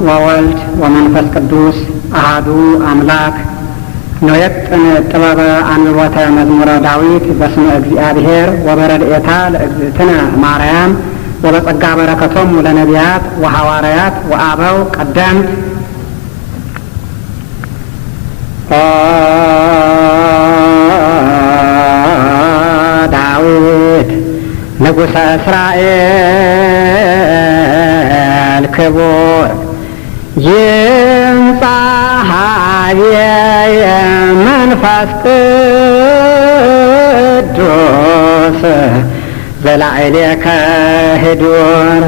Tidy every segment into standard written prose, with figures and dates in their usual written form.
ወወልድ ወመንፈስ ቅዱስ አሐዱ አምላክ ነየጥን ጥበበ አንብቦተ መዝሙረ ዳዊት በስመ እግዚአብሔር ወበረድኤታ ለእግዝእትነ ማርያም ወበጸጋ በረከቶሙ ለነቢያት ወሐዋርያት ወአበው ቀደምት ዳዊት ንጉሠ እስራኤል ክቡር ይምጻእ ኀቤየ መንፈስ ቅዱስ ዘላዕሌከ ኅዱር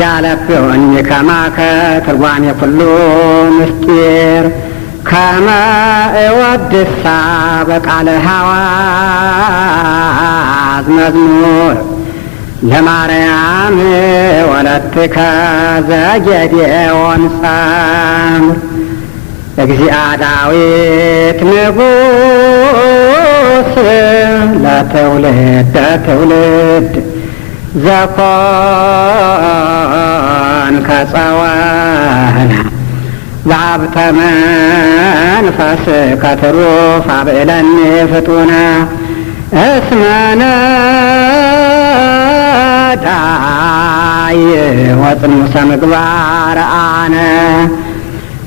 ያለብዮኒ ከማከ ትርጓሜ ኩሉ ምስጢር ከመ እወድሳ በቃለ ሐዋዝ መዝሙር ለማርያም ወለትከ ዘጌዴዎን ጸምር እግዚአ ዳዊት ንጉሥ ለትውልደ ትውልድ ዘኮንከ ጸወነ ዛብተ መንፈስከ ትሩፍ አብዕለኒ ፍጡነ እስመ ነዳይ ወጽኑሰ ምግባር አነ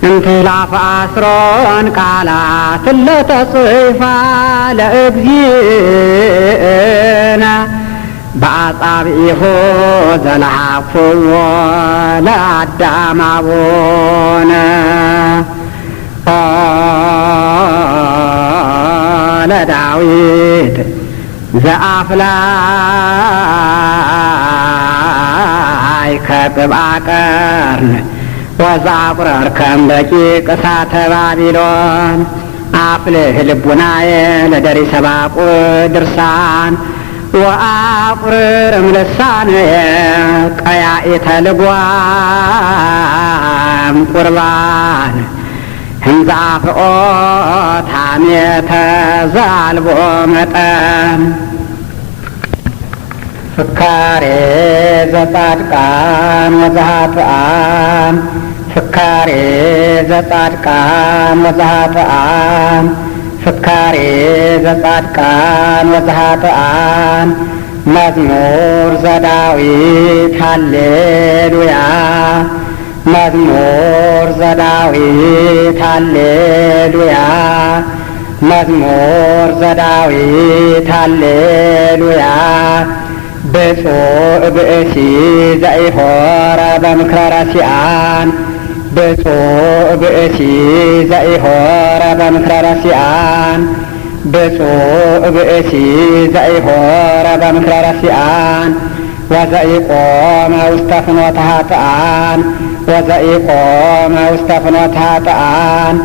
እንትላፍ አስሮን ቃላት ለተጽፋ ለእግዚእነ በአጻብዒሁ ዘለሃፍዎ ለአዳም አቡነ ለዳዊት ዘአፍላይ ከቅብአ ቀርን ወዘአቁረር ከም ደቂቅ እሳተ ባቢሎን አፍልህ ልቡናየ ለደሪሰ ባቁ ድርሳን ወአቁርር እምልሳነየ ቀያኢተ ልጓም ቁርባን ህንዛ ፍኦት ሐሜተ ዘአልቦ መጠን ፍካሬ ዘጻድቃን ወዘኃጥኣን ፍካሬ ዘጻድቃን ወዘኃጥኣን ፍካሬ ዘጻድቃን ወዘኃጥኣን መዝሙር ዘዳዊት ሃሌሉያ መዝሙር ዘዳዊት ሃሌሉያ መዝሙር ዘዳዊት ሃሌሉያ ብፁዕ ብእሲ ዘኢሖረ በምክረ ረሲዓን ብፁዕ ብእሲ ዘኢሖረ በምክረ ረሲዓን ብፁዕ ብእሲ ዘኢሖረ በምክረ ረሲዓን ወዘኢቆመ ውስተ ፍኖተ ኃጥኣን ወዘኢቆመ ውስተ ፍኖተ ኃጥኣን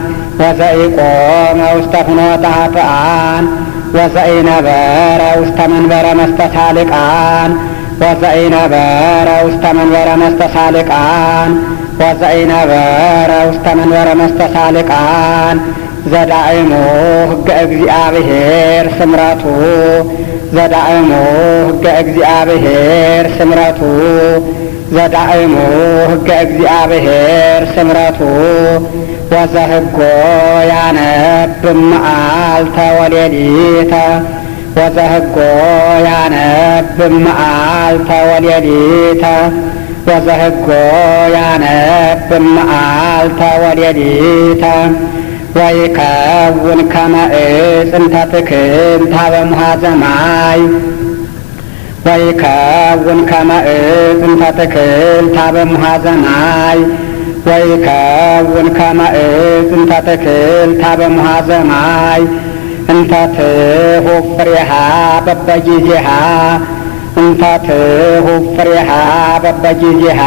ወዘኢቆመ ውስተ ፍኖተ ኃጥኣን ወዘኢነበረ ውስተ መንበረ መስተሳልቃን ወዘኢነበረ ውስተ መንበረ መስተሳልቃን ወዘኢነበረ ውስተ መንበረ መስተሳልቃን ዘዳእሙ ሕገ እግዚአብሔር ስምረቱ ዘዳእሙ ሕገ እግዚአብሔር ስምረቱ ዘዳእሙ ሕገ እግዚአብሔር ስምረቱ ወዘሕጎ ያነብ መዓልተ ወሌሊተ ወዘሕጎ ያነብ መዓልተ ወሌሊተ ወዘሕጎ ያነብ መዓልተ ወሌሊተ ወይከውን ከመ ዕፅ እንተ ትክልት ኀበ ሙሃዘ ማይ ወይከውን ከመ ዕፅ እንተ ትክልት ኀበ ሙሃዘ ማይ ወይከውን ከመ ዕፅ እንተ ትክልት ኀበ ሙሃዘ ማይ እንተ ትሁብ ፍሬሃ በበጊዜሃ እንተ ትሁብ ፍሬሃ በበጊዜሃ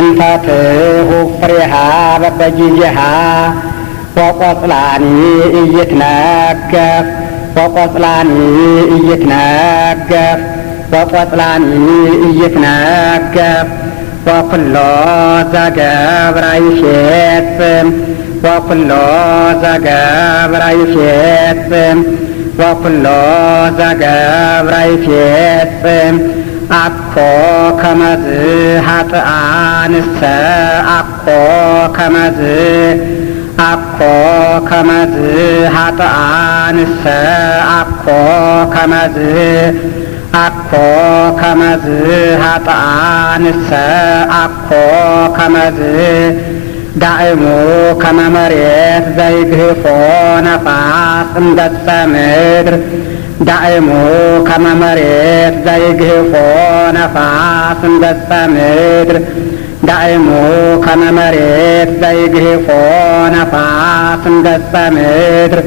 እንተ ትሁብ ፍሬሃ በበጊዜሃ ወቈጽላኒ ኢይትነገፍ ወቈጽላኒ ኢይትነገፍ ወቈጽላኒ ኢይትነገፍ ወኵሎ ዘገብረ ይፌጽም ወኵሎ ዘገብረ ይፌጽም ወኵሎ ዘገብረ ይፌጽም አኮ ከመዝ ኃጥኣንሰ አኮ ከመዝ አኮ ከመዝ ኃጥኣንሰ አኮ ከመዝ አኮ ከመዝ ኃጥኣንሰ አኮ ከመዝ ዳእሙ ከመ መሬት ዘይግህፎ ነፋስ እምገጸ ምድር ዳእሙ ከመ መሬት ዘይግህፎ ነፋስ እምገጸ ምድር ዳእሙ ከመ መሬት ዘይግህፎ ነፋስ እምገጸ ምድር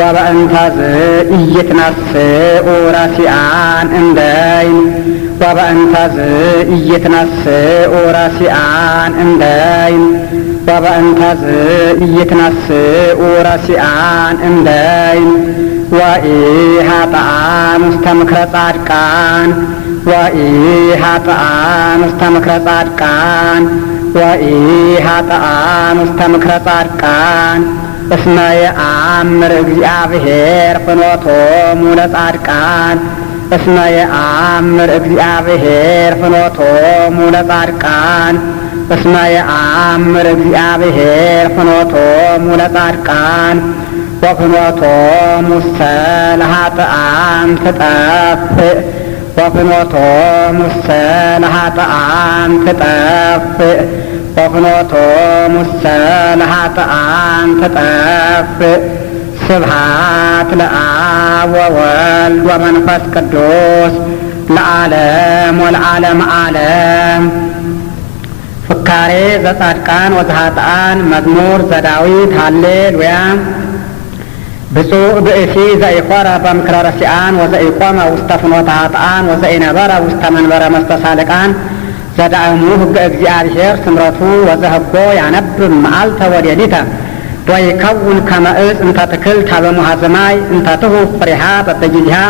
ወበእንተዝ ኢይትነስኡ ረሲአን እምደይን ወበእንተዝ ኢይትነስኡ ረሲአን እምደይን ወበእንተዝ ኢይትነስኡ ረሲአን እምደይን ወኢኃጥኣን ውስተ ምክረ ጻድቃን ወኢኃጥኣን ውስተ ምክረ ጻድቃን ወኢኃጥኣን ውስተ ምክረ ጻድቃን እስመ የአምር እግዚአብሔር ፍኖቶሙ ለጻድቃን እስመ የአምር እግዚአብሔር ፍኖቶሙ ለጻድቃን እስመ የአምር እግዚአብሔር ፍኖቶሙ ለጻድቃን ወፍኖቶሙሰ ለኃጥኣን ትጠፍእ ወፍኖቶሙሰ ለኃጥኣን ትጠፍእ ወፍኖቶሙሰ ለኃጥኣን ትጠፍእ ስብሐት ለአብ ወወልድ ወመንፈስ ቅዱስ ለዓለም ወለዓለመ ዓለም። ፍካሬ ዘጻድቃን ወዘኃጥኣን መዝሙር ዘዳዊት ሃሌሉያ። ብፁዕ ብእሲ ዘኢኮረ በምክረ ረሲአን ወዘኢቆመ ውስተ ፍኖተ ኃጥኣን ወዘኢነበረ ውስተ መንበረ መስተሳልቃን ዘዳእሙ ሕገ እግዚአብሔር ስምረቱ ወዘህጎ ያነብብ መዓልተ ወሌሊተ ወይከውን ከመ ዕፅ እንተ ትክል ሀበሙሃ ሰማይ እንተ ትሁብ ፍሬሃ በበጊዜሃ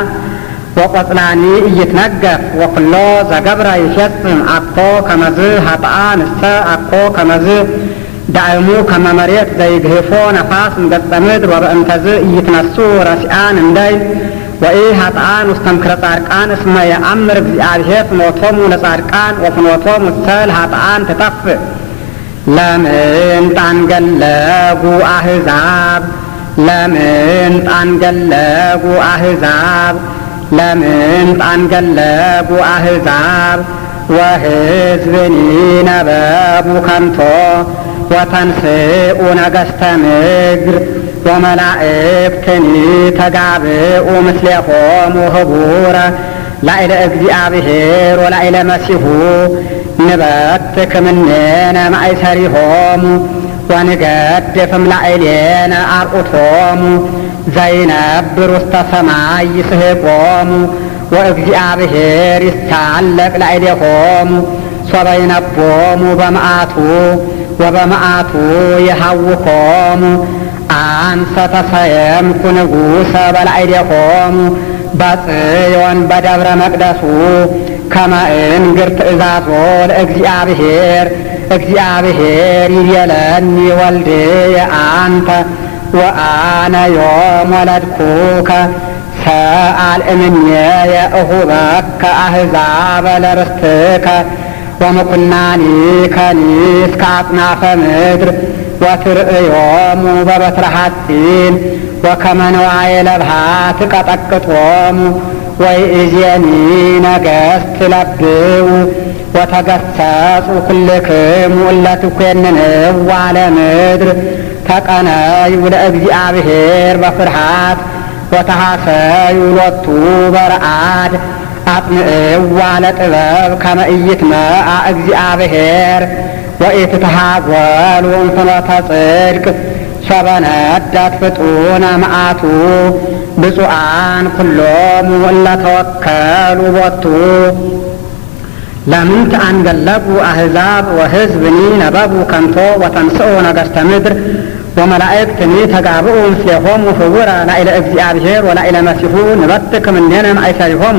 ወቈጽላኒ ኢይትነገፍ ወኩሎ ዘገብረ ይፌጽም አኮ ከመዝ ኃጥኣንሰ አኮ ከመዝ ዳእሙ ከመ መሬት ዘይግህፎ ነፋስ እምገጸ ምድር ወበእንተዝ ኢይትነስኡ ረሲአን እምደይን ወኢኃጥኣን ውስተ ምክረ ጻድቃን እስመ የአምር እግዚአብሔር ፍኖቶሙ ለጻድቃን ወፍኖቶሙሰ ለኃጥኣን ትጠፍእ። ለምንት አንገለጉ አሕዛብ ለምንት አንገለጉ አሕዛብ ለምንት አንገለጉ አሕዛብ ወሕዝብኒ ነበቡ ከንቶ ወተንስኡ ነገሥተ ምድር ወመላእክትኒ ተጋብኡ ምስሌሆሙ ህቡረ ላዕለ እግዚአብሔር ወላዕለ መሲሑ ንበትክ እምኔነ ማእሰሪሆሙ ወንገድፍም ላዕሌነ አርዑቶሙ ዘይነብር ውስተ ሰማይ ይስሕቆሙ ወእግዚአብሔር ይሳለቅ ላዕሌሆሙ ሶበ ይነቦሙ በመዓቱ ወበመዓቱ የሐውኮሙ አንሰ ተሰየምኩ ንጉሠ በላዕሌሆሙ በጽዮን በደብረ መቅደሱ ከመ እንግር ትእዛዞ ለእግዚአብሔር እግዚአብሔር ይቤለኒ ወልድየ አንተ ወአነ ዮም ወለድኩከ ሰአል እምኔየ እሁበከ አሕዛበ ለርስትከ ወምኵናኒከኒ እስከ አጽናፈ ምድር ወትርእዮሙ በበትረ ሐጺን ወከመ ንዋየ ለብሃት ቀጠቅጦሙ ወይእዜኒ ነገሥት ለብቡ ወተገሠጹ ኩልክሙ እለ ትኰንንዋ ለምድር ተቀነዩ ለእግዚአብሔር በፍርሃት ወተሐሰዩ ሎቱ በረአድ አጥምዕዋ ለጥበብ ከመ ኢይትመአ እግዚአብሔር ወኢትትሃጐሉ እምፍኖተ ጽድቅ ሶበ ነደት ፍጡነ መዓቱ ብፁዓን ኩሎሙ እለ ተወከሉ ቦቱ። ለምንት አንገለጉ አሕዛብ ወሕዝብኒ ነበቡ ከንቶ ወተንስኡ ነገሥተ ምድር ወመላእክትኒ ተጋብኡ ምስሌሆሙ ህቡረ ላዕለ እግዚአብሔር ወላዕለ መሲሑ ንበትክ እምኔነ ማእሰሪሆሙ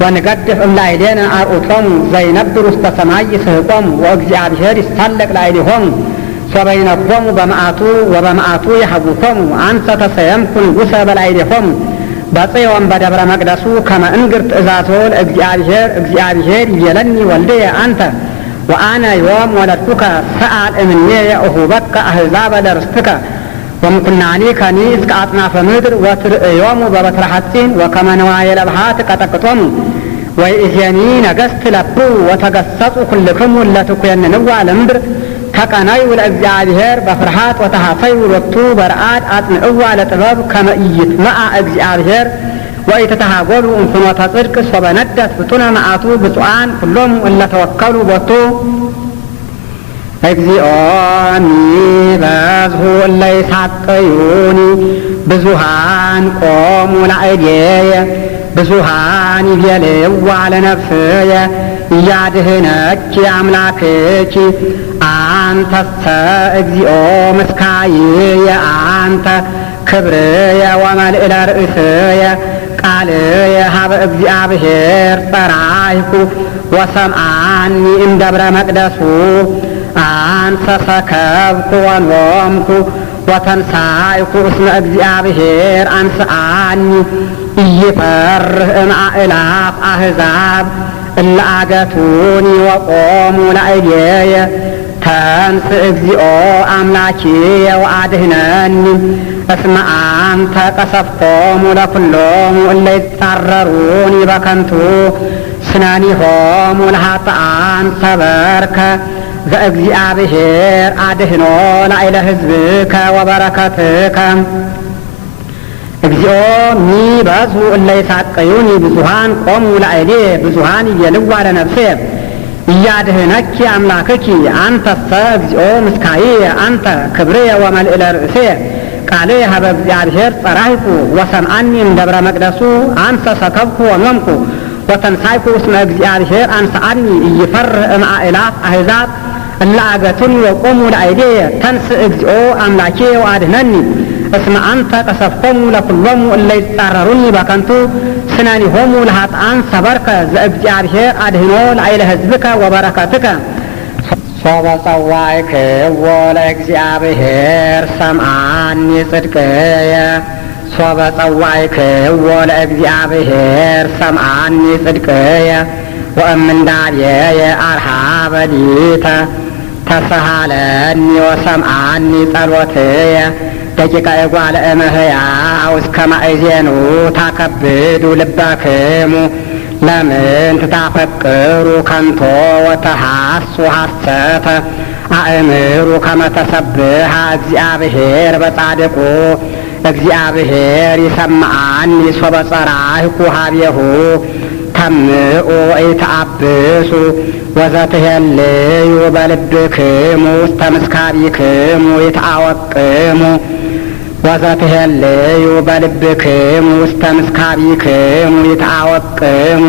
ወንገድፍ እምላዕሌነ አርዑቶሙ ዘይነብር ውስተ ሰማይ ይስሕቆሙ ወእግዚአብሔር ይሳለቅ ላዕሌሆሙ ሶበ ይነቦሙ በመዓቱ ወበመዓቱ የሐውኮሙ አንሰ ተሰየምኩ ንጉሠ በላዕሌሆሙ በጽዮን በደብረ መቅደሱ ከመ እንግር ትእዛዞ ለእግዚአብሔር እግዚአብሔር ይቤለኒ ወልድየ አንተ وأنا يوم ولدتك سأل إمني أهوبك أهزاب لرستك ومكناني كنيس كأطناف مدر يوم ببتر حسين وكما نوايا لبحات كتكتوم وإذياني نقست لبو وتقصصوا كلكم لتكون نوع لمدر كقناي والأجزابهر بفرحات وتحافي والوقتو برآت أطن أوى لطباب كما يتمع أجزابهر ويتتهاقلوا انفنوة صدق وبندت بطنا معاتو بطعان كلهم إلا توكلوا بطو እግዚኦኒ በዝሁ እለ ይሳቀዩኒ ብዙሃን ቆሙ ላዕሌየ ብዙሃን ይቤልዋ ለነፍስየ እያድህነኪ አምላክኪ አንተሰ እግዚኦ ምስካይየ አንተ ክብርየ ወመልዕለ ርእስየ ቃልየ ሀበ እግዚአብሔር ጸራይኩ ወሰምዓኒ እምደብረ መቅደሱ አንተ ሰከብኩ ወንወምኩ ወተንሳይኩ እስመ እግዚአብሔር አንስአኒ ኢይፈርህ እምአእላፍ አሕዛብ እለ አገቱኒ ወቆሙ ላዕሌየ ተንስ እግዚኦ አምላኪየ ወአድህነኒ እስመ አንተ ቀሰፍቶሙ ለኵሎሙ እለ ይጻረሩኒ በከንቱ ስናኒሆሙ ለኃጥኣን ሰበርከ ዘእግዚአብሔር አድህኖ ላዕለ ሕዝብከ ወበረከትከ እግዚኦ ሚበዝሑ እለ ይሳቀዩኒ ብዙሃን ቆሙ ላዕሌየ ብዙሃን ይቤልዋ ለነፍሴ እያድህነኪ አምላክኪ አንተሰ እግዚኦ ምስካይየ አንተ ክብርየ ወመልዕለ ርእስየ ቃልየ ሀበ እግዚአብሔር ጸራይኩ ወሰምዓኒ እምደብረ መቅደሱ አንተ ሰከብኩ ወኖምኩ ወተንሳይኩ እስመ እግዚአብሔር አንስአኒ ኢይፈርህ እምአእላፍ አሕዛብ እለ አገቱኒ ወቆሙ ላዕሌየ ተንስ እግዚኦ አምላኪየ ወአድህነኒ እስመ አንተ ቀሰፍቶሙ ለኵሎሙ እለ ይጻረሩኒ በከንቱ ስነኒሆሙ ለኃጥኣን ሰበርከ ዘእግዚአብሔር አድህኖ ላዕለ ሕዝብከ ወበረከትከ ሶበ ጸዋዕክዎ ለእግዚአብሔር ሰምዓኒ ጽድቅየ ሶበ ጸዋዕክዎ ለእግዚአብሔር ሰምዓኒ ጽድቅየ ወእምንዳቤየ አርሃበ ሊተ ተሰሃለኒ ወሰምዓኒ ጸሎትየ ደቂቀ እጓለ እመሕያው እስከ ማእዜኑ ታከብዱ ልበክሙ ለምን ትታፈቅሩ ከንቶ ወተሐሱ ሐሰተ አእምሩ ከመ ተሰብሐ እግዚአብሔር በጻድቁ እግዚአብሔር ይሰምዓኒ ሶበ ጸራይኩ ሀቤሁ ተምኡ ወኢተአብሱ ወዘትሄልዩ በልብክሙ ውስተ ምስካቢክሙ ይትአወቅሙ ወዘትሄልዩ በልብክሙ ውስተ ምስካቢክሙ ይትአወቅሙ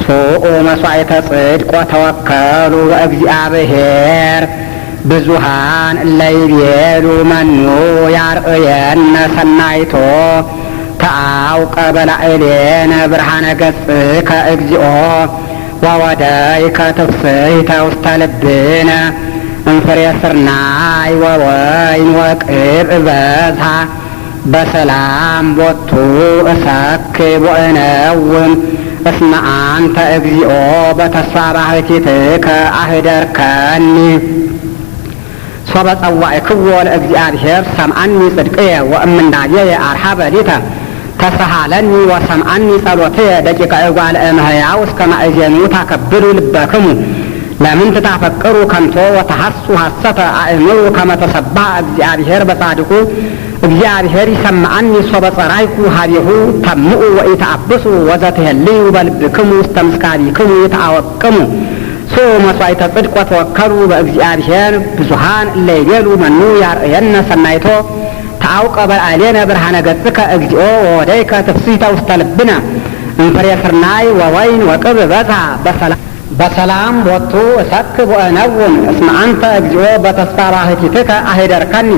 ሱኡ መሥዋዕተ ጽድቅ ወተወከሉ በእግዚአብሔር ብዙሃን እለ ይቤሉ መኑ ያርእየነ ሰናይቶ ተአውቀ በላዕሌነ ብርሃነ ገጽከ እግዚኦ ወወደይከ ትፍስሕተ ውስተ ልብነ እንፍሬ ስርናይ ወወይን ወቅብዕ በዝሃ በሰላም ቦቱ እሰክብ ወእነውም እስመ አንተ እግዚኦ በተስፋ ባሕቲትከ አህደርከኒ ሶበ ጸዋዕክዎ ለእግዚአብሔር ሰምዓኒ ጽድቅየ ወእምንዳቤየ አርሃበ ሊተ ተሰሃለኒ ወሰምዓኒ ጸሎትየ ደቂቀ እጓለ እመሕያው እስከ ማእዜኑ ታከብዱ ልበክሙ ለምን ትታፈቅሩ ከንቶ ወተሐሱ ሐሰተ አእምሩ ከመ ተሰብሐ እግዚአብሔር በጻድቁ እግዚአብሔር ይሰምዓኒ ሶበ ጸራይኩ ሀቤሁ ተምኡ ወኢተአብሱ ወዘትሄልዩ በልብክሙ ውስተ ምስካቢክሙ ይትአወቅሙ ሱኡ መሥዋዕተ ጽድቅ ወተወከሉ በእግዚአብሔር ብዙሃን እለ ይቤሉ መኑ ያርእየነ ሰናይቶ ተአውቀ በላዕሌነ ብርሃነ ገጽከ እግዚኦ ወወደይከ ትፍስሕተ ውስተ ልብነ እንፍሬ ስርናይ ወወይን ወቅብዕ በዝሃ በሰላም ቦቱ እሰክብ ወእነውም እስመ አንተ እግዚኦ በተስፋ ባሕቲትከ አህደርከኒ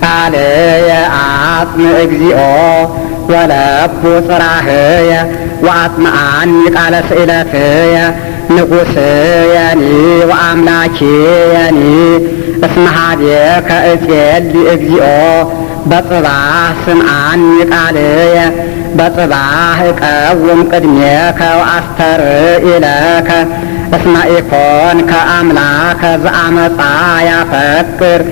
ቃልየ አጽም እግዚኦ ወለቡ ጽራህየ ወአጥምዓኒ ቃለ ስእለትየ ንጉሥየኒ ወአምላኬየኒ እስመ ኀቤከ እጼሊ እግዚኦ በጽባሕ ስምዓኒ ቃልየ በጽባሕ እቀውም ቅድሜከ ወአስተርኢ ለከ እስመ ኢኮንከ አምላከ ዘአመፃ ያፈቅር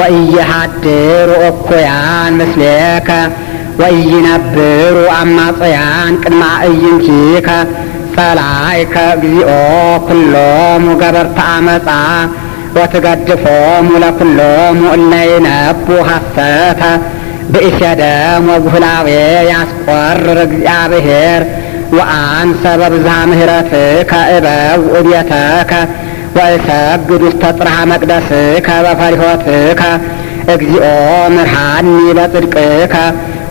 ወኢይሃድሩ እኩያን ምስሌከ ወኢይነብሩ አማጽያን ቅድመ አዕይንቲከ ጸላኢከ እግዚኦ ኩሎሙ ገበርተ አመፃ ወትገድፎሙ ለኩሎሙ እለ ይነቡ ሐሰተ ብእሴ ደም ወጉህላዌ ያስቈርር እግዚአብሔር ወአንሰ በብዝሃ ምሕረትከ እበው እቤተከ ወእሰግድ ውስተ ጽርሐ መቅደስከ በፈሪሆትከ እግዚኦ ምርሃኒ በጽድቅከ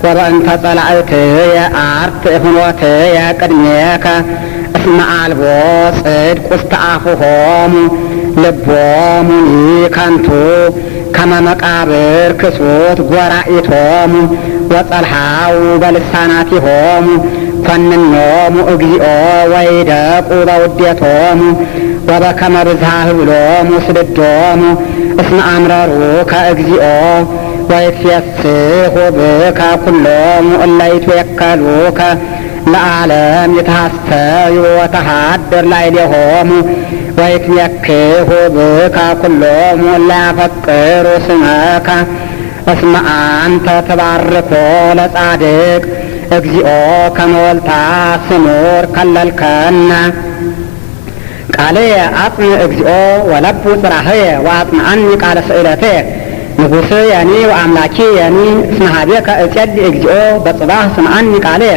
ወበእንተ ጸላእትየ አርትዕ ፍኖትየ ቅድሜከ እስመ አልቦ ጽድቅ ውስተ አፉሆሙ ልቦሙኒ ከንቱ ከመ መቃብር ክሱት ጐራኢቶሙ ወጸልሃው በልሳናቲሆሙ ኮንኖሙ እግዚኦ ወይደቁ በውዴቶሙ ወበከመ ብዝሃ ህብሎሙ ስድዶሙ እስመ አምረሩከ እግዚኦ ወይትፌስሑ ብከ ኩሎሙ እለ ይትዌከሉከ ለዓለም ይትሐሰዩ ወተሃድር ላዕሌሆሙ ወይትሜክሑ ብከ ኩሎሙ እለ ያፈቅሩ ስመከ እስመ አንተ ተባርኮ ለጻድቅ እግዚኦ ከመ ወልታ ስሙር ከለልከነ ቃልየ አጽንዕ እግዚኦ ወለቡ ጽራህየ ወአጽምዓኒ ቃለ ስእለትየ ንጉሥየኒ ወአምላኬየኒ እስመ ኀቤከ እጼሊ እግዚኦ በጽባሕ ስምዓኒ ቃልየ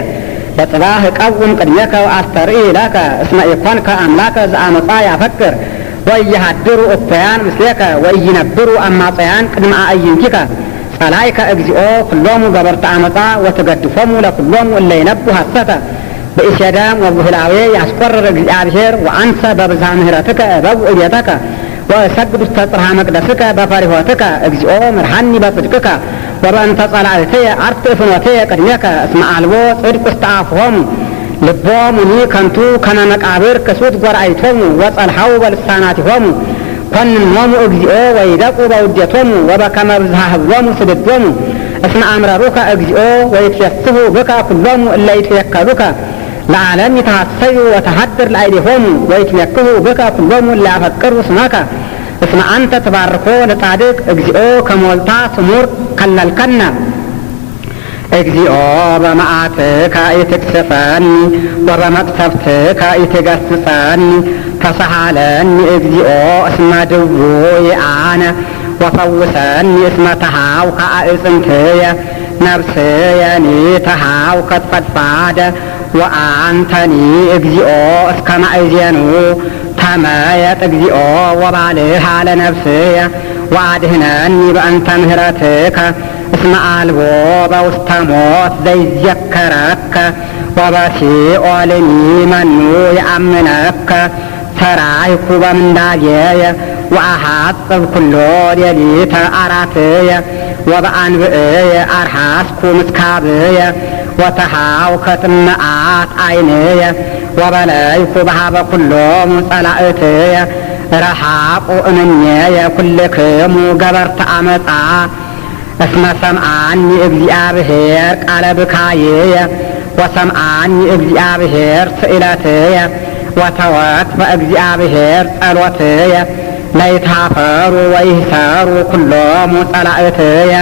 በጽባሕ እቀውም ቅድሜከ ወአስተርኢ ለከ እስመ ኢኮንከ አምላከ ዘአመፃ ያፈቅር ወኢይሃድሩ እኩያን ምስሌከ ወኢይነብሩ አማጽያን ቅድመ አዕይንቲከ ጸላኢከ እግዚኦ ኩሎሙ ገበርተ አመፃ ወትገድፎሙ ለኩሎሙ እለ ይነቡ ሐሰተ ብእሴ ደም ወጉህላዌ ያስቈርር እግዚአብሔር ወአንሰ በብዝሃ ምሕረትከ እበው እቤተከ ወእሰግድ ውስተ ጽርሐ መቅደስከ በፈሪሆትከ እግዚኦ ምርሃኒ በጽድቅከ ወበእንተ ጸላእትየ አርትዕ ፍኖትየ ቅድሜከ እስመ አልቦ ጽድቅ ውስተ አፉሆሙ ልቦሙኒ ከንቱ ከመ መቃብር ክሱት ጐራኢቶሙ ወጸልሃው በልሳናቲሆሙ ኮንኖሙ እግዚኦ ወይደቁ በውዴቶሙ ወበከመ ብዝሃ ህብሎሙ ስድዶሙ እስመ አምረሩከ እግዚኦ ወይትፌስሑ ብከ ኩሎሙ እለ ይትዌከሉከ ለዓለም ይትሐሰዩ ወተሃድር ላዕሌሆሙ ወይትሜክሑ ብከ ኩሎሙ እለ ያፈቅሩ ስመከ እስመ አንተ ተባርኮ ለጻድቅ እግዚኦ ከመ ወልታ ስሙር ከለልከነ እግዚኦ በመዓትከ ኢትቅስፈኒ ወበመቅሰፍትከ ኢትገሥጸኒ ተሳሃለኒ እግዚኦ እስመ ድውይ አነ ወፈውሰኒ እስመ ተሃውከ አዕጽምትየ ነፍስየኒ ተሃውከ ፈድፋደ ወአንተኒ እግዚኦ እስከ ማእዜኑ ተመየጥ እግዚኦ ወባልሃ ለነፍስየ ወአድኅነኒ በእንተ ምሕረትከ እስመ አልቦ በውስተ ሞት ዘይዘከረከ ወበሲኦልኒ መኑ የአምነከ ሰራይኩ በምንዳቤየ ወአሐጽብ ኩሎ ሌሊተ አራትየ ወበአንብዕየ አርሐስኩ ምስካብየ ወተሃውከት መዓት ዓይንየ ወበለይኩ በሃበ ኩሎሙ ጸላእትየ ረሃቁ እምኔየ ኩልክሙ ገበርተ አመፃ እስመ ሰምዓኒ እግዚአብሔር ቃለ ብካይየ ወሰምዓኒ እግዚአብሔር ስእለትየ ወተወክፈ እግዚአብሔር ጸሎትየ ለይትኀፈሩ ወይህሰሩ ኩሎሙ ጸላእትየ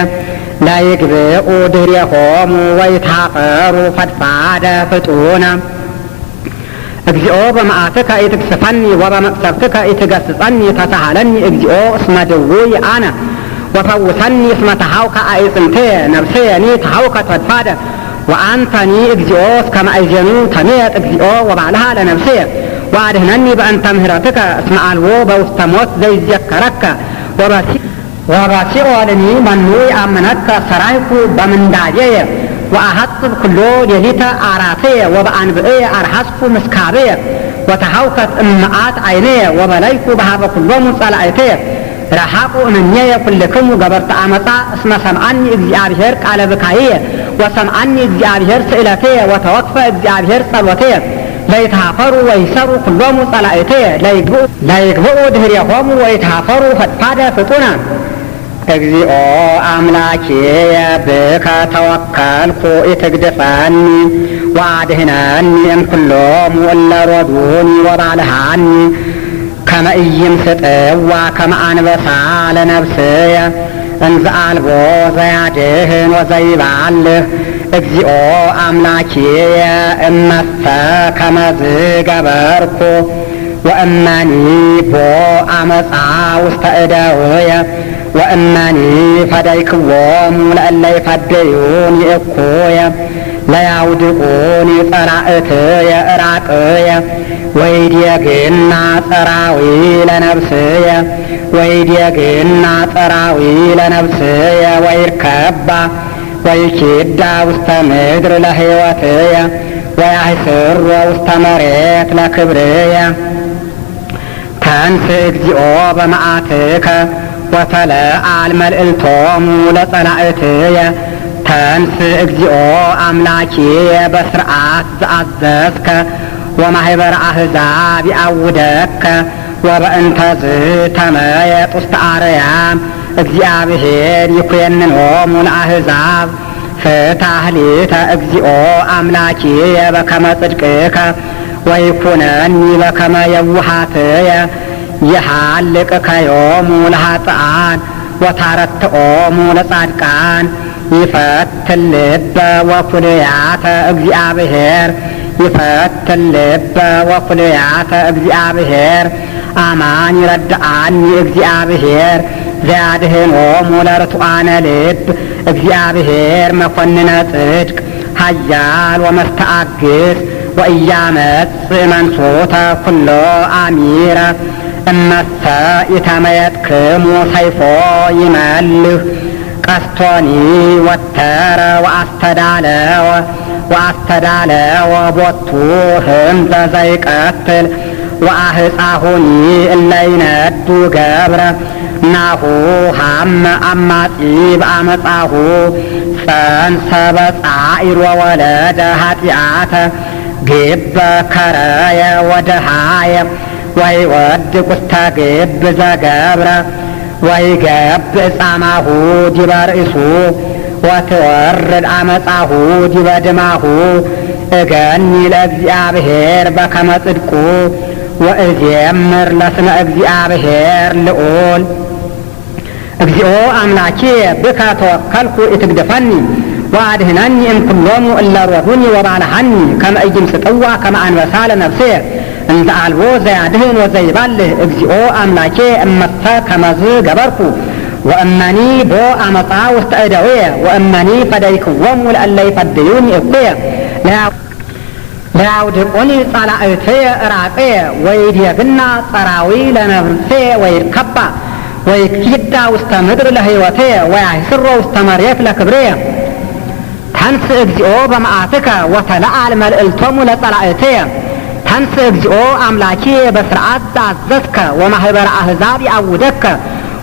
ለይግብኡ ድኅሬሆሙ ወይትኀፈሩ ፈድፋደ ፍጡነ እግዚኦ በመዓትከ ኢትቅስፈኒ ወበመቅሰፍትከ ኢትገሥጸኒ ተሳሃለኒ እግዚኦ እስመ ድውይ አነ ወፈውሰኒ እስመ ተሃውከ አዕጽምትየ ነፍስየኒ ተሃውከት ፈድፋደ ወአንተኒ እግዚኦ እስከ ማእዜኑ ተሜጥ እግዚኦ ወባልሃ ለነፍስየ ወአድኅነኒ በእንተ ምሕረትከ እስመ አልቦ በውስተ ሞት ዘይዘከረከ ወበሲኦልኒ መኑ ይአምነከ ሰራይኩ በምንዳቤየ ወአሐጽብ ኩሎ ሌሊተ አራትየ ወበአንብዕየ አርሐስኩ ምስካብየ ወተሃውከት እመዓት ዓይንየ ወበለይኩ በሃበ ኩሎሙ ጸላእትየ رحقوا مني كلكم وجبرت عمطا اسم سمعني እግዚአብሔር ቃለ ብካዬ وسمعني እግዚአብሔር ስእለቴ وتوقف እግዚአብሔር ጸሎቴ ليتهافروا ويسروا كلهم صلائتي ليجبؤوا دهريهم ويتهافروا فدفاده فطونا እግዚኦ አምላኬ በከ ተወከልኩ ኢትግድፈኒ ወአድኅነኒ እምኩሎሙ እለ ሮዱኒ ወባልሐኒ ከመ ኢይምስጥዋ ከመ አንበሳ ለነፍስየ እንዘ አልቦ ዘያድኅን ወዘይባልህ እግዚኦ አምላኬ እመሰ ከመዝ ገበርኩ ወእመኒ ቦ አመፃ ውስተ እደውየ وأنني فديكوهم لألا يفديوني إكويا ليعودقوني صرائتي إراقيا ويديقنا صراوي لنفسيا ويديقنا صراوي لنفسيا ويركبا ويشد وسط مدر لهيوتيا ويحسر وسط مريت لكبريا تنسى እግዚኦ በመዓትከ وتلأ الملئلتم لصلاءتي تنس እግዚኦ أملاكي بسرعات زأززك ومهبر أحزاب يعودك وبأنت زتميت استعريام እግዚአብሔር يكيننهم الأحزاب فتحليت እግዚኦ أملاكي بكم صدقك ويكونني بكم يوحاتي يحلق كيوم لهطعان وتارتؤم لصادقان يفت اللب وكليات እግዚአብሔር يفت اللب وكليات እግዚአብሔር አማን ይረዳአኒ እግዚአብሔር ዘያድኅኖሙ ለርቱዓነ ልብ እግዚአብሔር መኮንነ ጽድቅ ኃያል ወመስተአግስ ወኢያመጽእ መንሱተ ኩሎ አሚረ እመሰ ኢተመየጥክሙ ሰይፎ ይመልህ ቀስቶኒ ወተረ ወአስተዳለወ ቦቱ ህምዘ ዘይቀትል ወአህፃሁኒ እለ ይነዱ ገብረ ናሁ ሀመ አማጺ በአመፃሁ ጸንሰ በጻኢር ወወለደ ኃጢአተ ግበ ከረየ ወደሃየ ويودق استقب زقبرة ويقب ጻማሁ ዲበ ርእሱ وتورد አመፃሁ ዲበ ድማሁ እገኒ ለእግዚአብሔር በከመ ጽድቁ ወእዜምር ለስመ እግዚአብሔር ልዑል እግዚኦ አምላኬ ብከ ተወከልኩ ኢትግድፈኒ وأدهنني እምኩሎሙ እለ ሮዱኒ ወባልሐኒ ከመ ኢይምስጥዋ ከመ አንበሳ ለነፍስየ እንዘ አልቦ ዘያድኅን ወዘይባልህ እግዚኦ አምላኬ እመሰ ከመዝ ገበርኩ ወእመኒ ቦ አመፃ ውስተ እደውየ ወእመኒ ፈደይክዎሙ ለእለ ይፈድዩኒ እኩየ ለያውድቁኒ ጸላእትየ እራቅየ ወይድየግና ጸራዊ ለነፍስየ ወይርከባ ወይኪዳ ውስተ ምድር ለህይወትየ ወያሕስሮ ውስተ መሬት ለክብርየ ተንስ እግዚኦ በመዓትከ ወተለአል መልእልቶሙ ለጸላእትየ ተንስ እግዚኦ አምላኬ በስርዓት ዘአዘዝከ ወማህበረ አሕዛብ ይዐውደከ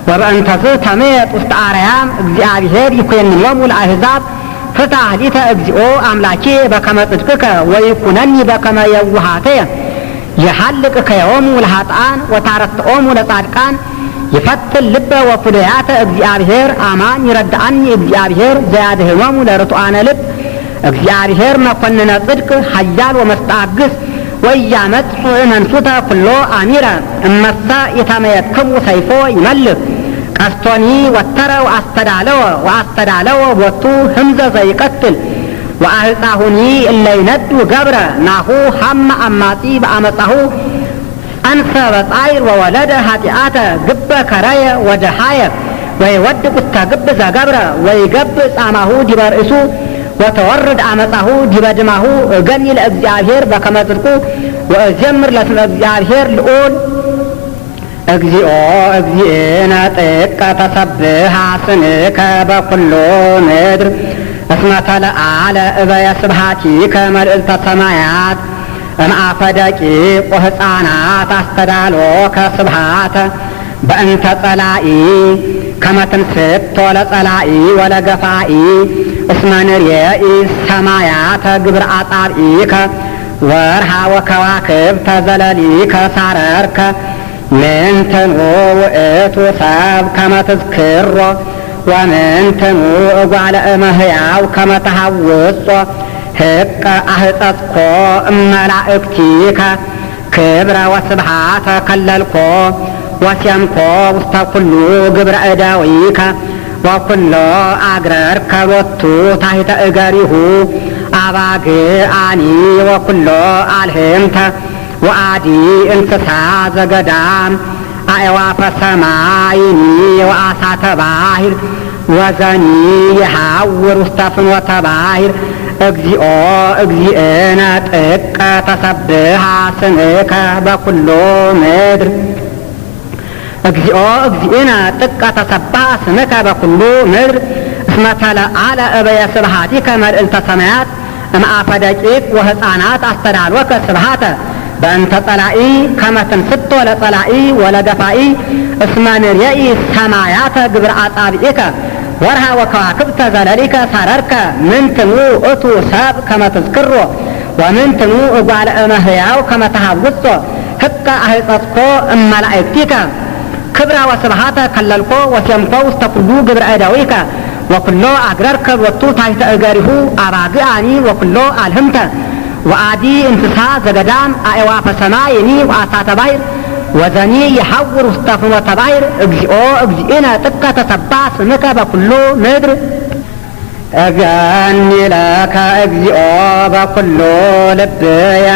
ወበእንተዝ ተሜጥ ውስተ አርያም እግዚአብሔር ይኮንኖሙ ለአሕዛብ ፍትሐ ሊተ እግዚኦ አምላኬ በከመ ጽድቅከ ወይኩነኒ በከመ የውሃትየ የሐልቅ ከዮሙ ለኃጥአን ወታረትኦሙ ለጻድቃን ይፈትል ልበ ወኩልያተ እግዚአብሔር አማን ይረዳአኒ እግዚአብሔር ዘያድኅኖሙ ለርቱዓነ ልብ እግዚአብሔር መኮንነ ጽድቅ ኃያል ወመስተአግስ ወኢያመጽእ መንሱተ ኩሎ አሚረ እመሰ ኢተመየጥክሙ ሰይፎ ይመልህ ቀስቶኒ ወተረ ወአስተዳለወ ቦቱ ህምዘ ዘይቀትል ወአህፃሁኒ እለ ይነዱ ገብረ ናሁ ሀመ አማጺ በአመፃሁ አንሰ በጻይር ወወለደ ኃጢአተ ግበ ከረየ ወደሃየ ወይወድቅ ውስተ ግብ ዘገብረ ወይገብ ጻማሁ ዲበ ርእሱ ወተወርድ አመፃሁ ዲበ ድማሁ እገኒ ለእግዚአብሔር በከመ ጽድቁ ወእዜምር ለስመ እግዚአብሔር ልዑል እግዚኦ እግዚእነ ጥቀ ተሰብሐ ስምከ በኩሉ ምድር እስመ ተለአለ እበየ ስብሐቲከ መልዕልተ ሰማያት እምአፈ ደቂቅ ወሕፃናት አስተዳሎከ ስብሐተ በእንተ ጸላኢ ከመ ትንስቶ ለጸላኢ ወለገፋኢ እስመ ንርኤኢ ሰማያተ ግብረ አጻብዒከ ወርሃ ወከዋክብተ ዘለሊከ ሳረርከ ምንትኑ ውእቱ ሰብ ከመ ትዝክሮ ወምንትኑ እጓለ እመሕያው ከመ ተሐውጾ ህቀ አህጸጽኮ እመላእክቲከ ክብረ ወስብሃተ ከለልኮ ወሴምኮ ውስተ ኩሉ ግብረ እደዊከ ወኩሎ አግረርከ ሎቱ ታሕተ እገሪሁ አባግአኒ ወኩሎ አልህምተ ወአዲ እንስሳ ዘገዳም አዕዋፈ ሰማይኒ ወአሳተ ባሕር ወዘኒ የሐውር ውስተ ፍኖተ ባሕር እግዚኦ እግዚእነ ጥቀ ተሰብሐ ስምከ በኩሎ ምድር እግዚኦ እግዚእነ ጥቀ ተሰብሐ ስምከ በኩሉ ምድር እስመ ተለዓለ እበየ ስብሐቲከ መልዕልተ ሰማያት እምአፈ ደቂቅ ወሕፃናት አስተዳልወከ ስብሐተ በእንተ ጸላኢ ከመ ትንስቶ ለጸላኢ ወለገፋኢ እስመ ንርኤኢ ሰማያተ ግብረ አጻብዒከ ወርሃ ወከዋክብተ ዘለሊከ ሳረርከ ምንትኑ እቱ ሰብ ከመ ትዝክሮ ወምንትኑ እጓለ እመሕያው ከመ ተሐውጾ ህቀ አህጸጽኮ እመላእክቲከ ክብረ ወስብሃተ ከለልኮ ወሴምኮ ውስተ ኩሉ ግብረ እደዊከ ወኩሎ አግረርከ ሎቱ ታሕተ እገሪሁ አባግአኒ ወኩሎ አልህምተ ወአዲ እንስሳ ዘገዳም አዕዋፈ ሰማይኒ ወአሳተ ባሕር ወዘኒ የሐውር ውስተ ፍኖተ ባሕር እግዚኦ እግዚእነ ጥቀ ተሰብሐ ስምከ በኩሉ ምድር እገኒ ለከ እግዚኦ በኩሉ ልብየ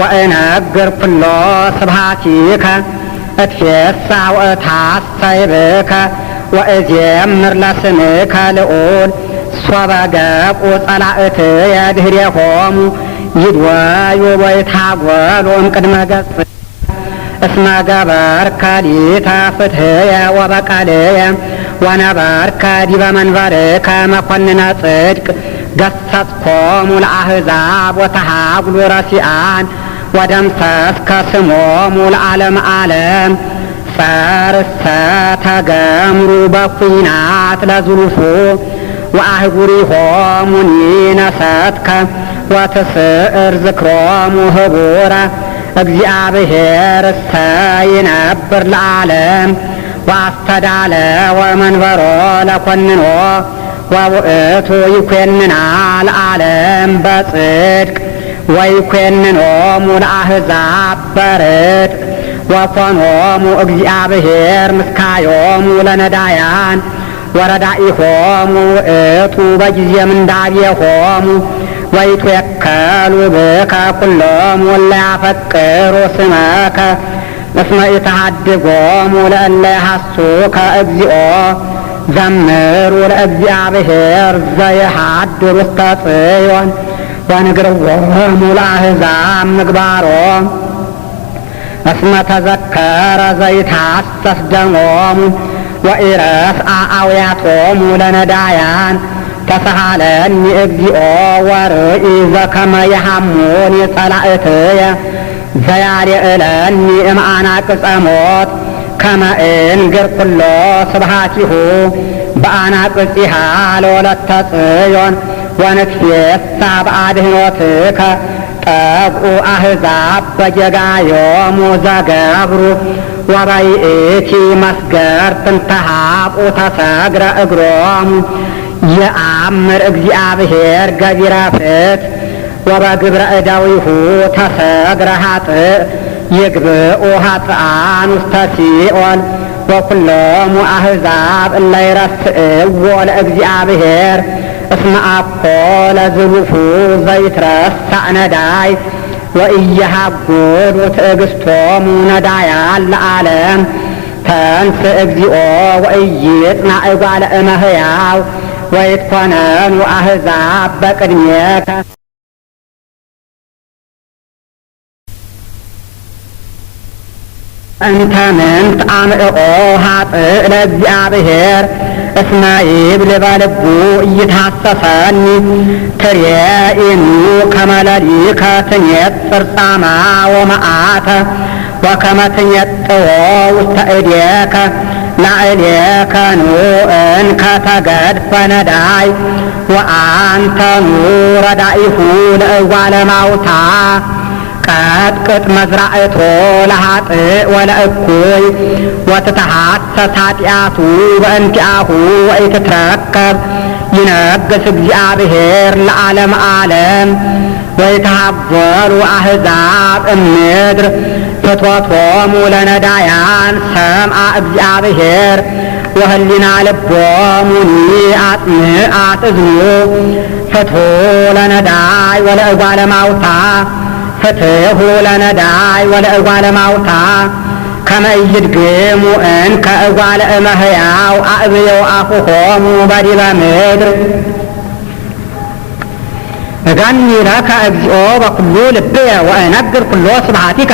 ወእነግር ኩሎ ስብሐቲከ እትፌሳሕ ወእትሐሰይ ብከ ወእዜምር ለስምከ ልዑል ሶበ ገብኡ ጸላእትየ ድኅሬሆሙ ይድወዩ ወይታጐሉ እምቅድመ ገጽ እስመ ገበርከ ሊተ ፍትሕየ ወበቀልየ ወነበርከ ዲበ መንበርከ መኰንነ ጽድቅ ገሰጽኮሙ ለአሕዛብ ወተሃጕሉ ረሲአን ወደምሰስከ ስሞሙ ለዓለመ ዓለም ፈርሰ ተገምሩ በኲናት ለዝሉፉ ወአህጉሪሆሙኒ ነሰትከ ወትስዕር ዝክሮሙ ህቡረ እግዚአብሔር እሰ ይነብር ለዓለም ወአስተዳለወ መንበሮ ለኰንኖ ወውእቱ ይኰንና ለዓለም በጽድቅ ወይኰንኖሙ ለአሕዛብ በርትዕ ወኮኖሙ እግዚአብሔር ምስካዮሙ ለነዳያን ወረዳኢሆሙ ውእቱ በጊዜ ምንዳቤሆሙ ወይትወከሉ ብከ ኩሎሙ እለ ያፈቅሩ ስመከ እስመ ኢተሃድጎሙ ለእለ ይሐሱከ እግዚኦ ዘምሩ ለእግዚአብሔር ዘይሃድር ውስተ ጽዮን ወንግርዎሙ ለአሕዛብ ምግባሮ እስመ ተዘከረ ዘይትሐሰስ ደሞሙ ወኢረስአ አውያቶሙ ለነዳያን ተሰሃለኒ እግዚኦ ወርእይ ዘከመ የሐሙኒ ጸላእትየ ዘያርኤለኒ እምአናቅጸ ሞት ከመ እንግር ኩሎ ስብሐቲሁ በአናቅጺሃ ለወለተ ጽዮን ወንትፌሳ በአድኅኖትከ ጠብኡ አሕዛብ በጌጋዮሙ ዘገብሩ ወበይእቲ መስገርት እንተ ሀብኡ ተሰግረ እግሮሙ የአምር እግዚአብሔር ገቢረ ፍትሕ ወበግብረ እደዊሁ ተሰግረ ኃጥእ ይግብኡ ኃጥኣን ውስተ ሲኦል ወኩሎሙ አሕዛብ እለ ይረስእዎ ለእግዚአብሔር እስመ አኮ ለዝሉፉ ዘይትረሳዕ ነዳይ ወኢየሃጉሉ ትዕግስቶሙ ነዳያን ለዓለም ተንስ እግዚኦ ወኢይጽናዕ እጓለ እመሕያው ወይትኰነኑ አሕዛብ በቅድሜከ እንተ ምንት አምዕኦ ኃጥእ ለእግዚአብሔር እስመ ይብል በልቡ ኢይትሐሰሰኒ ትሬኢኑ ከመ ሌሊከ ትኔጽር ጻማ ወመዓተ ወከመ ትኔጥዎ ውስተ እዴከ ላዕሌከ ኑ እንከ ተገድፈ ነዳይ ወአንተኑ ረዳኢሁ ለእጓለ እማውታ ቀጥቅጥ መዝራእቶ ለኃጥእ ወለእኩይ ወትተሐሰስ ኃጢአቱ በእንቲአሁ ወኢትትረከብ ይነግስ እግዚአብሔር ለዓለም ዓለም ወይተሃበሉ አሕዛብ እምድር ፍትወቶሙ ለነዳያን ሰምዐ እግዚአብሔር ወህሊና ልቦሙኒ አጽምዐት እዝኑ ፍትሑ ለነዳይ ወለእጓለ እማውታ ፍትሑ ለነዳይ ወለእጓለ እማውታ ከመ ኢይድግሙ እንከ እጓለ እመሕያው አዕብየው አፉሆሙ በዲበ ምድር እገኒ ለከ እግዚኦ በኩሉ ልብየ ወእነግር ኩሎ ስብሐቲከ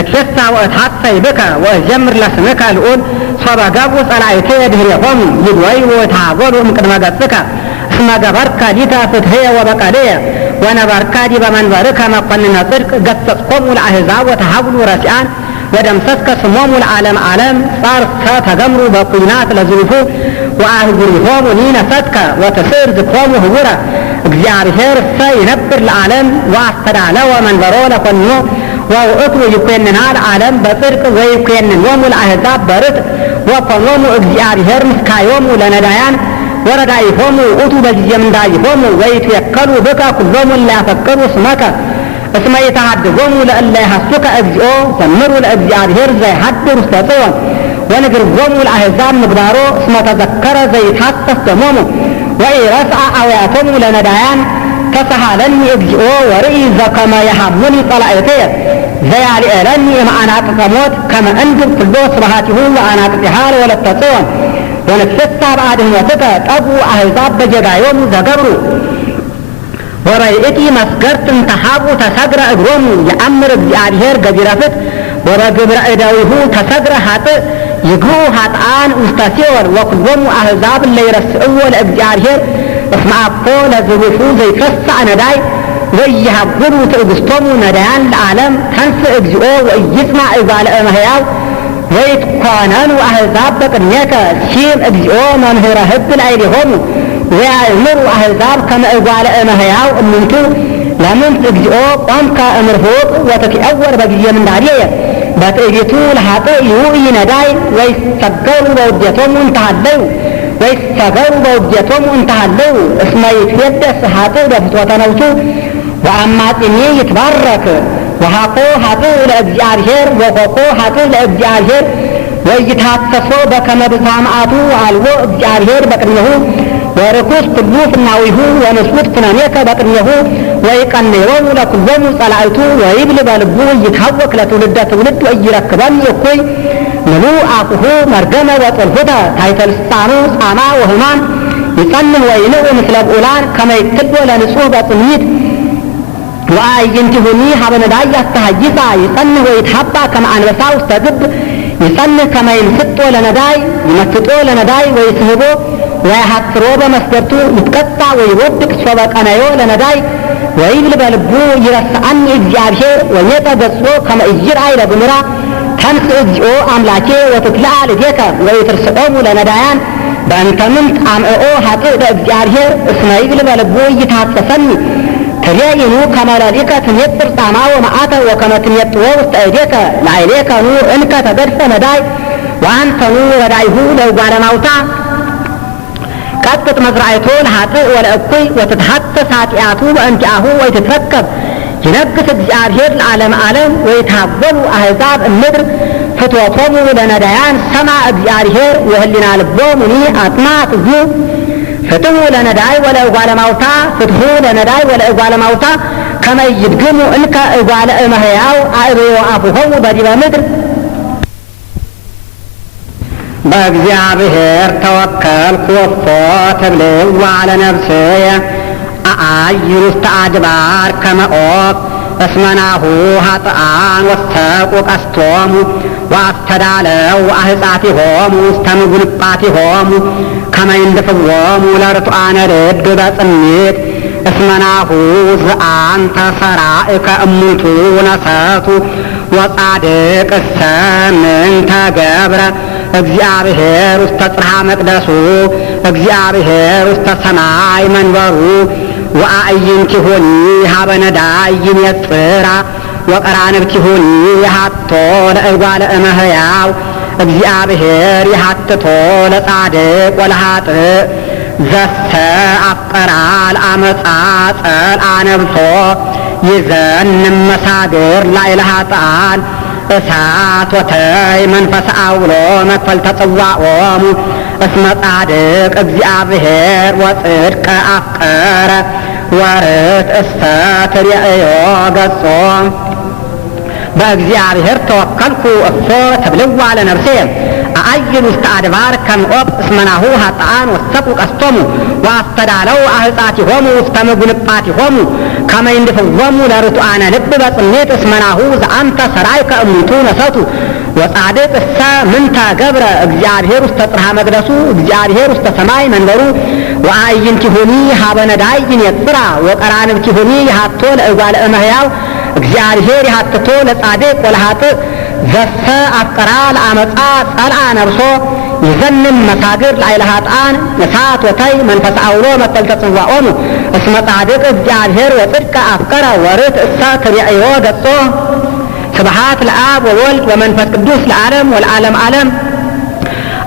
እትፌሳ ወእትሐሰይ ብከ ወእዜምር ለስምከ ልዑል ሶበ ገብኡ ጸላእትየ ድኅሬሆሙ ይድወዩ ወይትሃጐሉ እምቅድመ ገጽከ እስመ ገበርከ ሊተ ፍትሕየ ወበቀልየ ወነበርከ ዲበ መንበርከ መኰንነ ጽድቅ ገሠጽኮሙ ለአሕዛብ ወተሃብሉ ረሲዓን ወደምሰስከ ስሞሙ ለዓለም ዓለም ጻርሰ ተገምሩ በኩናት ለዝሉፉ ወአህጉሪሆሙኒ ነሰትከ ወትስዕር ዝክሮሙ ህቡረ እግዚአብሔር እሰ ይነብር ለዓለም ወአስተዳለወ መንበሮ ለኰንኖ ወውእቱ ይኰንና ለዓለም በጽድቅ ወይኰንኖሙ ለአሕዛብ በርትዕ ወኮኖሙ እግዚአብሔር ምስካዮሙ ለነዳያን ወረዳኢሆሙ ውእቱ በጊዜ ምንዳይሆሙ ወይትዌከሉ ብከ ኩሎሙ እለ ያፈቅሩ ስመከ እስመ ይተሃድጎሙ ለእለ ይሐሱከ እግዚኦ ዘምሩ ለእግዚአብሔር ዘይሃድር ውስተ ጽዮን ወንግርዎሙ ለአሕዛብ ምግባሮ እስመ ተዘከረ ዘይትሐሰስ ደሞሙ ወኢረስዐ አውያቶሙ ለነዳያን ተሰሃለኒ እግዚኦ ወርኢ ዘከመ የሃሙኒ ጸላእትየ ዘያልኤለኒ እምአናቅጸ ሞት ከመ እንግብ ኩሎ ስብሐቲሁ ወአናቅጽሃ ለወለተ ጽዮን ወንትፌሳ በአድኅኖትከ ጠግቡ አሕዛብ በጀጋዮሙ ዘገብሩ ወበይእቲ መስገርት እንተ ሀቡ ተሰግረ እግሮሙ የአምር እግዚአብሔር ገቢረ ፍትሕ ወበግብረ እደዊሁ ተሰግረ ኃጥእ ይግቡ ኃጥኣን ውስተ ሲኦል ወኩሎሙ አሕዛብ እለ ይረስዕዎ ለእግዚአብሔር እስመ አኮ ለዝሉፉ ዘይትረሳዕ ነዳይ ወኢይሃጕሉ ትዕግሥቶሙ ነዳያን ለዓለም ተንሥእ እግዚኦ ወኢይጽማዕ እጓለ እመሕያው ወይትኰነኑ አሕዛብ በቅድሜከ ሲም እግዚኦ መምህረ ሕግ ላዕሌሆሙ ወያእምሩ አሕዛብ ከመ እጓለ እመሕያው እሙንቱ ለምንት እግዚኦ ቆምከ እምርሁቅ ወትትዔወር በጊዜ ምንዳቤየ በትዕቢቱ ለኃጥእ ይውኢ ነዳይ ወይሰገሩ በውዴቶሙ እንተሃለዩ ወይሰገሩ በውዴቶሙ እንተሃለዩ እስመ ይትፌደስ ኃጥእ በፍትወተ ነፍሱ ወአማጺኒ ይትባረክ ወሃኮ ኃጥእ ለእግዚአብሔር ወኮኮ ኃጥእ ለእግዚአብሔር ወይትሐሰሶ በከመ ብዝኃ መዓቱ አልቦ እግዚአብሔር በቅድሜሁ ወርኩስ ኩሉ ፍናዊሁ ወንሱት ኩነኔከ በቅድሜሁ ወይቀንዮሙ ለኩሎሙ ጸላእቱ ወይብል በልቡ ይታወክ ለትውልደ ትውልድ ወኢይረክበኒ እኩይ ምሉእ አፉሁ መርገመ ወጽልፍተ ታሕተ ልሳኑ ጻማ ወሕማም ይጸንዕ ወይንዕ ምስለ ብዑላን ከመ ይትልዎ ለንጹሕ በጽምይት ወአዕይንቲሁኒ ሀበ ነዳይ ያስተሐይጻ ይጸንዕ ወይትሐባ ከመ አንበሳ ውስተ ግብ ይጸንዕ ከመ ይምስጦ ለነዳይ ይመስጦ ለነዳይ ወይስሕቦ ወያሐስሮ በመስገርቱ ይትቀጣ ወይወድቅ ሶበ ቀነዮ ለነዳይ ወይብል በልቡ ይረስዐኒ እግዚአብሔር ወሜጠ ገጾ ከመ ኢይርአይ ለግሙራ ተንሥእ እግዚኦ አምላኬ ወትትለዓል እዴከ ወኢትርስዖሙ ለነዳያን በእንተ ምንት አምዕኦ ኃጥእ ለእግዚአብሔር እስመ ይብል በልቡ ይትሐሰሰኒ ትሬኢኑ ከመ ሌሊከ ትኔጽር ጻማ ወመዓተ ወከመ ትኔጥዎ ውስተ እዴከ ላዕሌከ ኑ እንከ ተገድፈ ነዳይ ወአንተኑ ረዳኢሁ ለእጓለ እማውታ ቀጥቅጥ መዝራእቶ ለኃጥእ ወለእኩይ ወትትሐሰስ ኃጢአቱ በእንቲአሁ ወይትትረከብ ይነግስ እግዚአብሔር ለዓለመ ዓለም ወይትሃጐሉ አሕዛብ እምድር ፍትወቶሙ ለነዳያን ሰምዐ እግዚአብሔር ወህሊና ልቦሙኒ አጽምዐት እዝኑ ፍትሑ ለነዳይ ወለእጓለ እማውታ ፍትሑ ለነዳይ ወለእጓለ እማውታ ከመ ይድግሙ እንከ እጓለ እመሕያው አዕብዮ አፉሆሙ በዲበ ምድር በእግዚአብሔር ተወከልኩ ወፎ ትብልዋ ለነፍስየ አአይር ውስተ አድባር ከመ ኦክ እስመናሁ ኃጥኣን ወሰቁ ቀስቶሙ ወአስተዳለው አህጻቲሆሙ ውስተ ምጉንጳቲሆሙ ከመ ይንድፍዎሙ ለርቱዓነ ልብ በጽሜት እስመናሁ ዘአንተ ሰራእከ እሙንቱ ነሰቱ ወጻድቅሰ ምንተ ገብረ እግዚአብሔር ውስተ ጽርሐ መቅደሱ እግዚአብሔር ውስተ ሰማይ መንበሩ ወአዕይንቲሁኒ ሀበ ነዳይን የጽራ ወቀራንብቲሁኒ የሃቶ ለእጓለ እመሕያው እግዚአብሔር የሃትቶ ለጻድቅ ወለኃጥእ ዘሰ አፍቀራ ለአመፃ ጸልአ ነብሶ ይዘንም መሳግር ላዕለ ኃጥኣን እሳት ወተይ መንፈሰ አውሎ መክፈልተ ጽዋዖሙ እስመ ጻድቅ እግዚአብሔር ወጽድቀ አፍቀረ ወርትዕሰ ትርእዮ ገጾ በእግዚአብሔር ተወከልኩ እፎ ትብልዋ ለነፍሴ አአይን ውስተ አድባር ከመ ኦብ እስመናሁ ኃጥኣን ወሰቁ ቀስቶሙ ወአስተዳለው አህጻቲሆሙ ውስተ ምጉንጳቲሆሙ ከመ ይንድፍዎሙ ለርቱዓነ ልብ በጽሜት እስመናሁ ዘአንተ ሰራይከ እሙንቱ ነሰቱ ወጻድቅሰ ምንተ ገብረ እግዚአብሔር ውስተ ጽርሐ መቅደሱ እግዚአብሔር ውስተ ሰማይ መንበሩ ወአዕይንቲሁኒ ሀበ ነዳይን የጽራ ወቀራንብቲሁኒ የሃቶ ለእጓለ እመሕያው እግዚአብሔር የሃትቶ ለጻድቅ ወለኃጥእ ዘሰ አፍቀራ ለአመፃ ጸልአ ነብሶ ይዘንም መሳግር ላዕለ ኃጥኣን እሳት ወተይ መንፈሰ አውሎ መክፈልተ ጽዋዖሙ እስመ ጻድቅ እግዚአብሔር ወጽድቀ አፍቀረ ወርትዕሰ ትርእዮ ገጾ ስብሐት ለአብ ወወልድ ወመንፈስ ቅዱስ ለዓለም ወለዓለም ዓለም